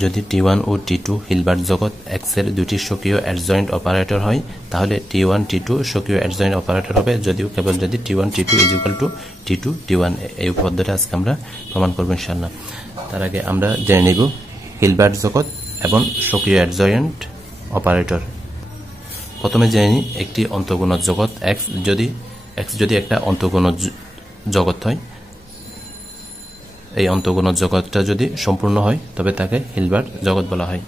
যদি T1 ও T2 Hilbert জগৎ X এর দুটি স্বকীয় অ্যাডজয়েন্ট অপারেটর হয় তাহলে T1 T2 স্বকীয় অ্যাডজয়েন্ট অপারেটর হবে কেবল যদি T1 T2 T2 T1 এই উপপাদ্যটা আজকে আমরা প্রমাণ করব ইনশাআল্লাহ। তার আগে আমরা জেনে নেব হিলবার্ট জগৎ এবং স্বকীয় অ্যাডজয়েন্ট অপারেটর। প্রথমে জেনে নিই একটি অন্তঃগুণজ জগৎ X যদি একটা অন্তঃগুণজ জগৎ হয়, এই অন্তঃগুণজ জগৎটা যদি সম্পূর্ণ হয় তবে তাকে হিলবার্ট জগৎ বলা হয়।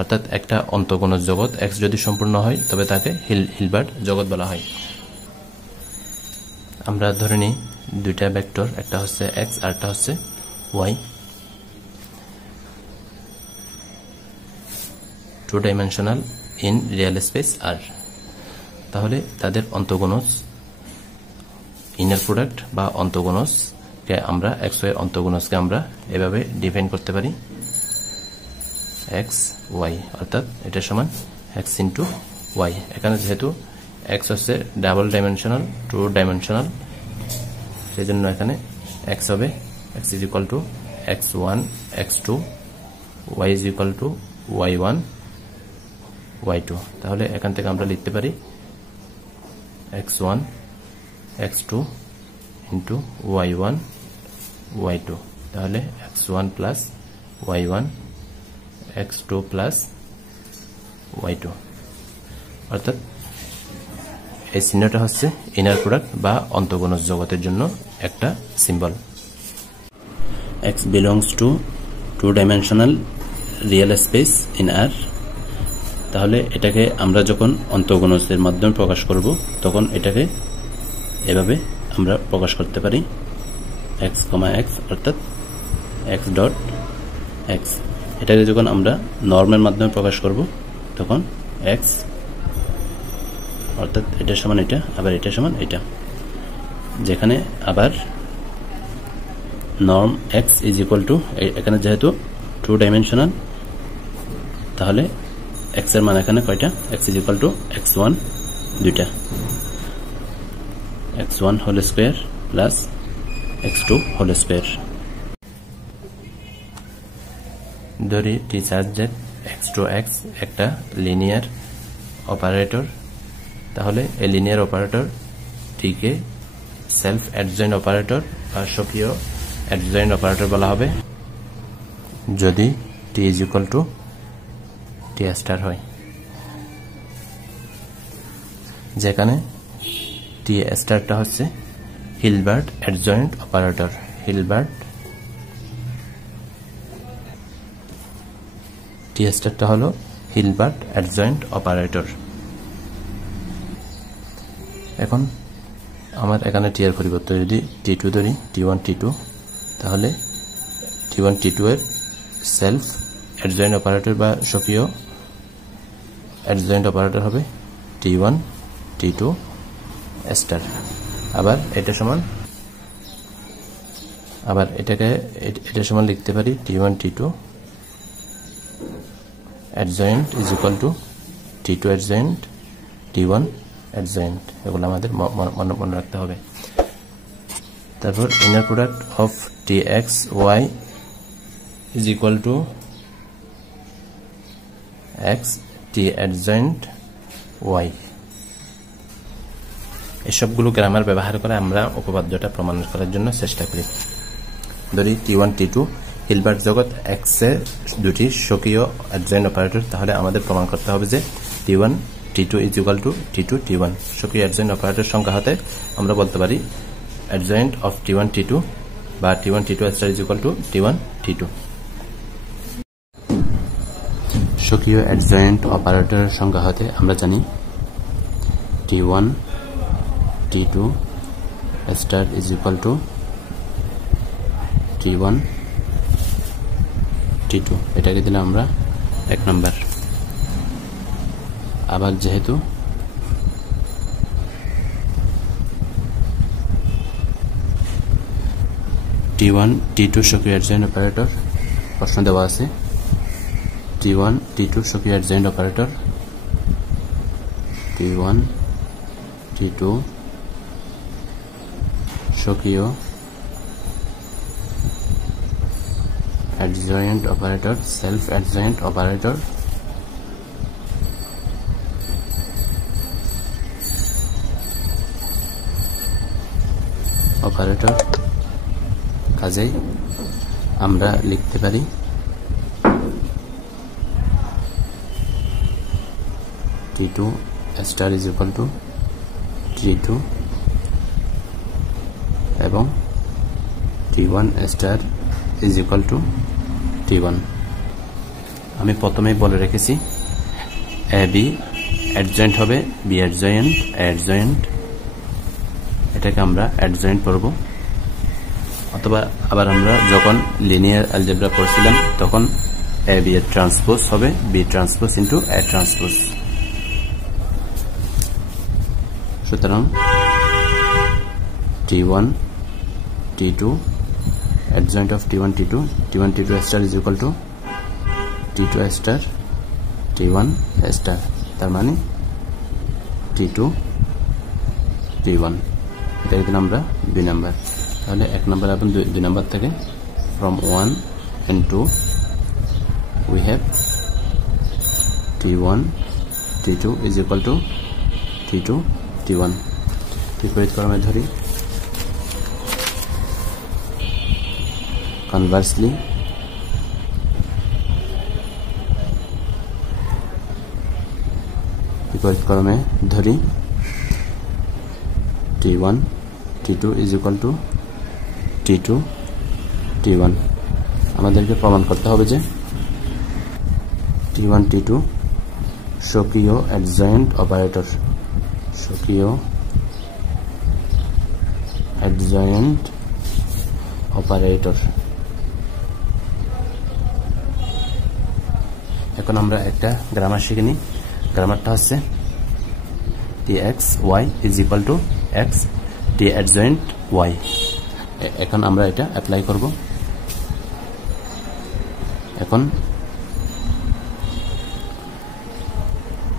অর্থাৎ একটা অন্তঃগুণজ জগৎ X যদি সম্পূর্ণ হয় তবে তাকে হিলবার্ট জগৎ বলা হয়। আমরা ধরে নিই দুইটা ভেক্টর, একটা হচ্ছে X আর একটা হচ্ছে Y, two dimensional in real space R। তাহলে তাদের অন্তঃগুণজ ইনার প্রোডাক্ট বা অন্তঃগুণজকে আমরা X Y এর অন্তঃগুণজকে আমরা এভাবে ডিফাইন করতে পারি X Y, অর্থাৎ এটা সমান X ইন্টু Y। এখানে যেহেতু X হচ্ছে ডাবল ডাইমেনশনাল, টু ডাইমেনশনাল, সেই জন্য এখানে X হবে X is equal two X1 X2, Y is equal two Y1 Y2। তাহলে এখান থেকে আমরা লিখতে পারি X1 X2 into Y1 Y2। তাহলে X1 plus Y1 X2 plus Y2, অর্থাৎ এই চিহ্নটা হচ্ছে ইনার প্রোডাক্ট বা অন্তঃগুণজ জগতের জন্য একটা symbol. X belongs to two dimensional real space in R। তাহলে এটাকে আমরা যখন অন্তঃগুণজের মাধ্যমে প্রকাশ করব তখন এটাকে এভাবে আমরা প্রকাশ করতে পারি X, X, অর্থাৎ X ডট X। এটাকে যখন আমরা নর্মের মাধ্যমে প্রকাশ করব তখন X, অর্থাৎ এটা সমান এটা, আবার এটা সমান এটা। যেখানে আবার norm X is equal two, এখানে যেহেতু টু ডাইমেনশনাল তাহলে X এর মান এখানে কয়টা, X is equal two X1 দুইটা, X1 whole square plus X2 whole square. ধরি টি চার্জের X to X একটা লিনিয়ার অপারেটর, তাহলে এই লিনিয়ার অপারেটর টিকে সেলফ অ্যাডজয়েন্ট অপারেটর বা স্বকীয় অ্যাডজয়েন্ট অপারেটর বলা হবে যদি T is equal to T star হয়, যেখানে টি স্টারটা হচ্ছে Hilbert adjoint operator. Hilbert T স্টারটা হলো হিলবার্ট অ্যাডজয়েন্ট অপারেটর। এখন আমার এখানে টি এর পরিবর্তে যদি T2 ধরি, T1 T2, তাহলে T1 T2 এর সেলফ অ্যাডজয়েন্ট অপারেটর বা স্বকীয় অ্যাডজয়েন্ট অপারেটর হবে T1 T2 স্টার। আবার এটা সমান, আবার এটা সমান লিখতে পারি T1 T2 adjoint is equal two T2 adjoint T1 adjoint. এগুলো আমাদের মনে রাখতে হবে। তারপর inner product of Tx Y is equal two X T adjoint Y। এসবগুলো গ্রামার ব্যবহার করে আমরা উপপাদ্যটা প্রমাণ করার জন্য চেষ্টা করি। ধরি T1 T2 হিলবার্ট জগৎ X এর দুটি স্বকীয় অ্যাডজয়েন্ট অপারেটর, তাহলে আমাদের প্রমাণ করতে হবে যে T1 T2 is equal two T2 T1 স্বকীয় অ্যাডজয়েন্ট অপারেটর সংখ্যা হতে আমরা বলতে পারি অ্যাডজয়েন্ট অফ T1 T2 বা T1 T2 star is equal two T1 T2। স্বকীয় অ্যাডজয়েন্ট অপারেটর সংখ্যা হতে আমরা জানি T1 T2 star is equal two T1 T2। এটাকে দিলাম আমরা 1 নম্বর। আবার যেহেতু T1 T2 স্বকীয় অ্যাডজয়েন্ট অপারেটর প্রশ্ন দেওয়া আছে, T1 T2 স্বকীয় অ্যাডজয়েন্ট অপারেটর, T1 T2 স্বকীয় adjoint operator, self adjoint operator, কাজেই আমরা লিখতে পারি T2 star is equal to T2 এবং T1 star is equal to T1। আমি প্রথমেই বলে রেখেছি AB adjoint হবে B adjoint, এটাকে আমরা adjoint করব, অথবা আবার আমরা যখন লিনিয়ার অ্যালজেব্রা পড়ছিলাম তখন AB এর ট্রান্সপোজ হবে B transpose into A transpose. সুতরাং T1 T2 adjoint of T1 T2 star is equal to T2 star T1 star, তার মানে T2 T1, এটাকে দিলাম আমরা B নাম্বার। তাহলে 1 নাম্বার এবং 2 নাম্বার থেকে from 1 and 2 we have T1 T2 is equal to T2 T1। বিপরীত ক্রমে ধরি, conversely বিপরীত ক্রমে ধরি T1 T2 is equal to T2 T1। আমাদেরকে প্রমাণ করতে হবে যে T1 T2 স্বকীয় adjoint operator, স্বকীয় adjoint operator। এখন আমরা একটা গ্রামার শিখে নিই। গ্রামারটা হচ্ছে Tx y is equal to x T adjoint y। এখন আমরা এটা অ্যাপ্লাই করব। এখন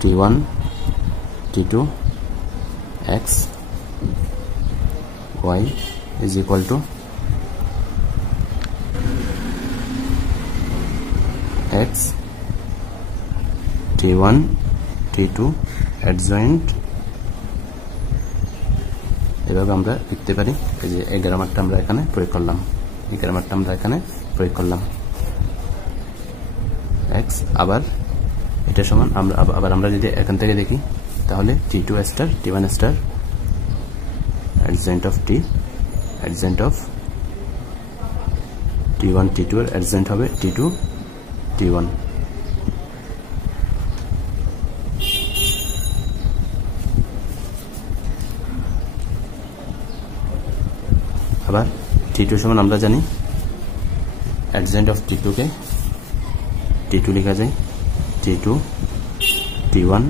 T1 T2 x y is equal to x T1 T2 adjoint, এভাবে আমরা লিখতে পারি। এই যে এই গ্রামারটা আমরা এখানে প্রয়োগ করলাম, x আবার এটা সমান আমরা যদি এখান থেকে দেখি তাহলে T2 star T1 star adjoint of T adjoint of T1 T2 এর adjoint হবে T2 T1। আবার T2 সমান আমরা জানি adjoint of T2 K T2 লেখা যায় T2 T1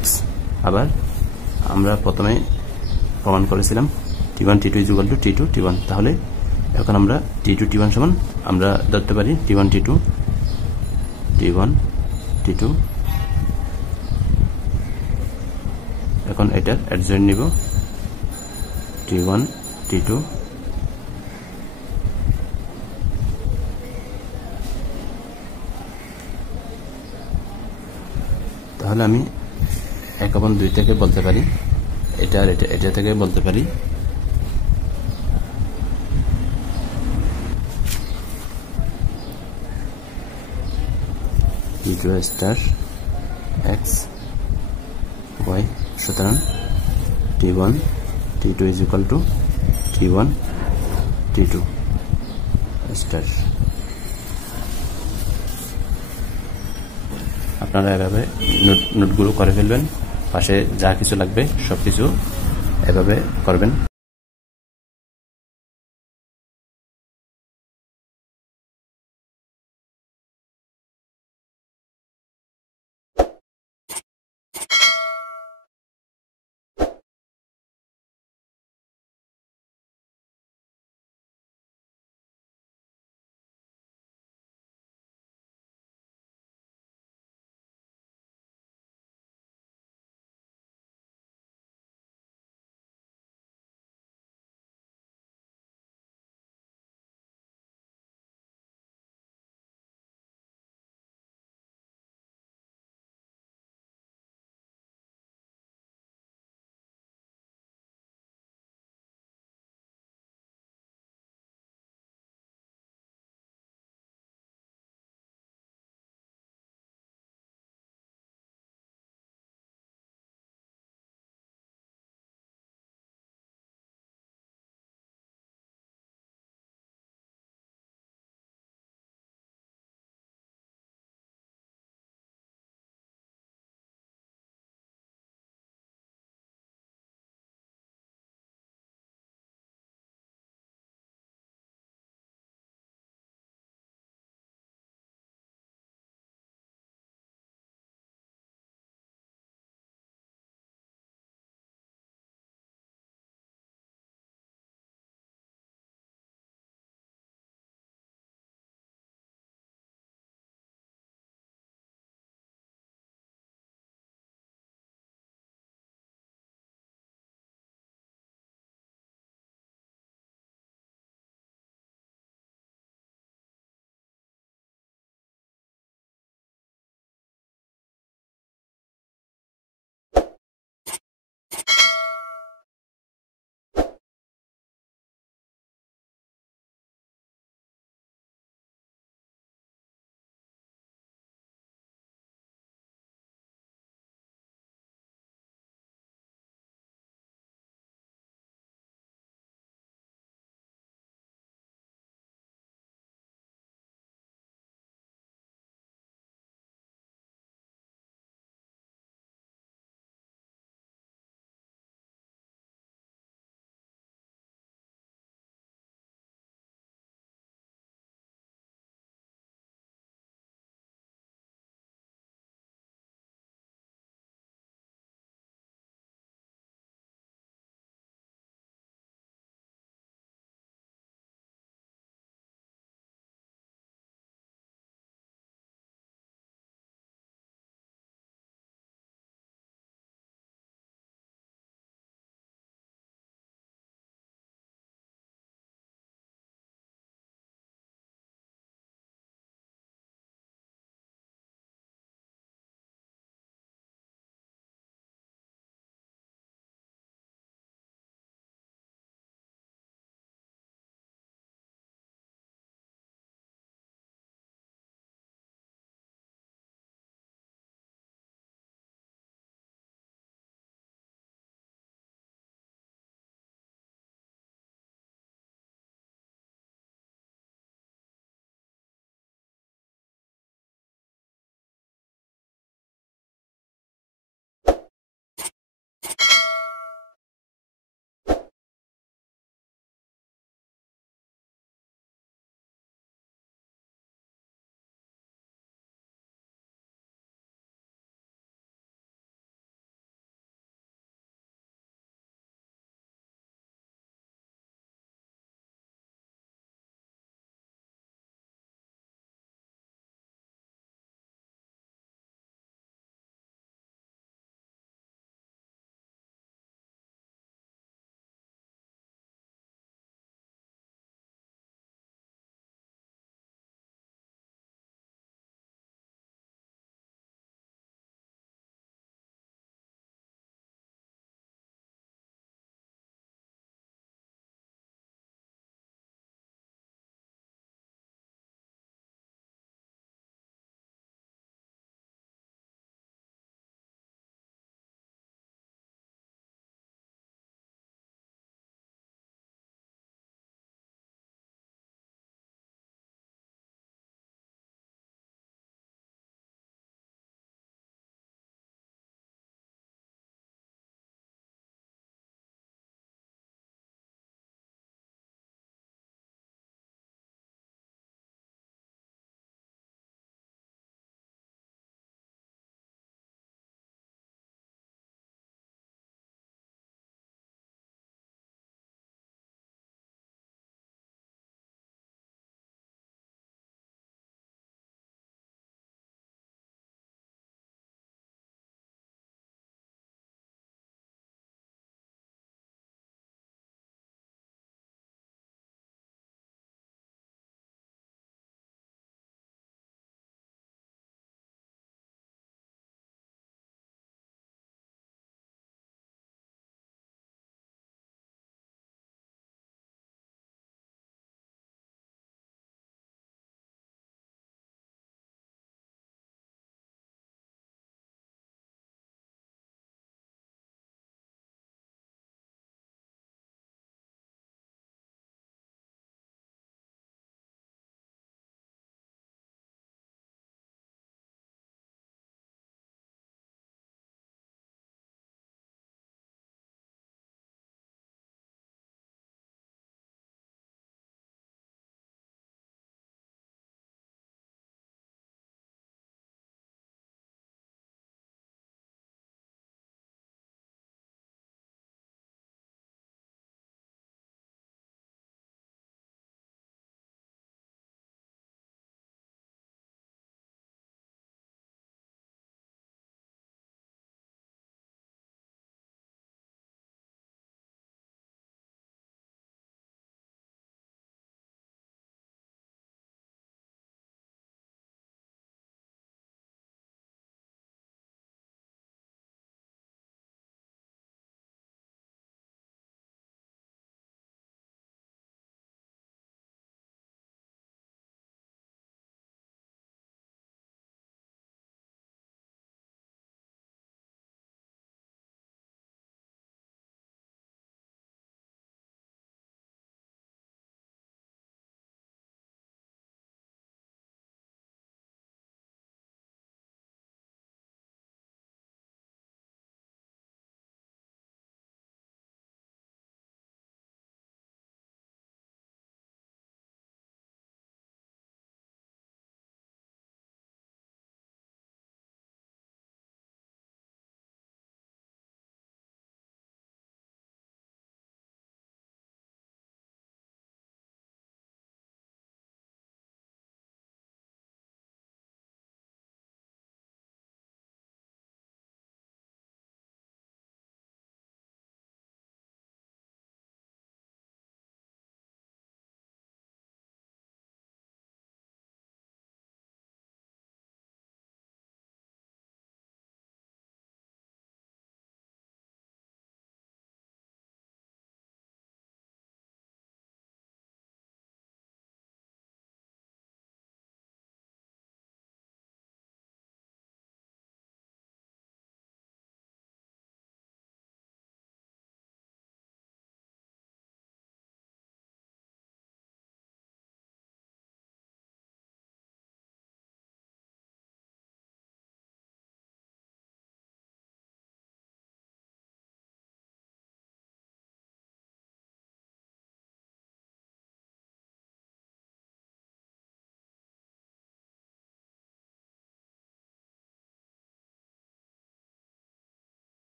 x। আবার আমরা প্রথমে প্রমাণ করেছিলাম T1 T2 is equal to T2 T1, তাহলে এখন আমরা T2 T1 সমান আমরা ধরতে পারি T1 T2 T1 T2। এখন এটার adjoint নিব T1 T2 তাহলে আমি 1/2 থেকে বলতে পারি এটা আর এটা থেকে বলতে পারি T2 star x y। সুতরাং T1 T2 is equal to T1 T2 star। আপনারা এভাবে নোটগুলো করে ফেলবেন, পাশে যা কিছু লাগবে সবকিছু এভাবে করবেন।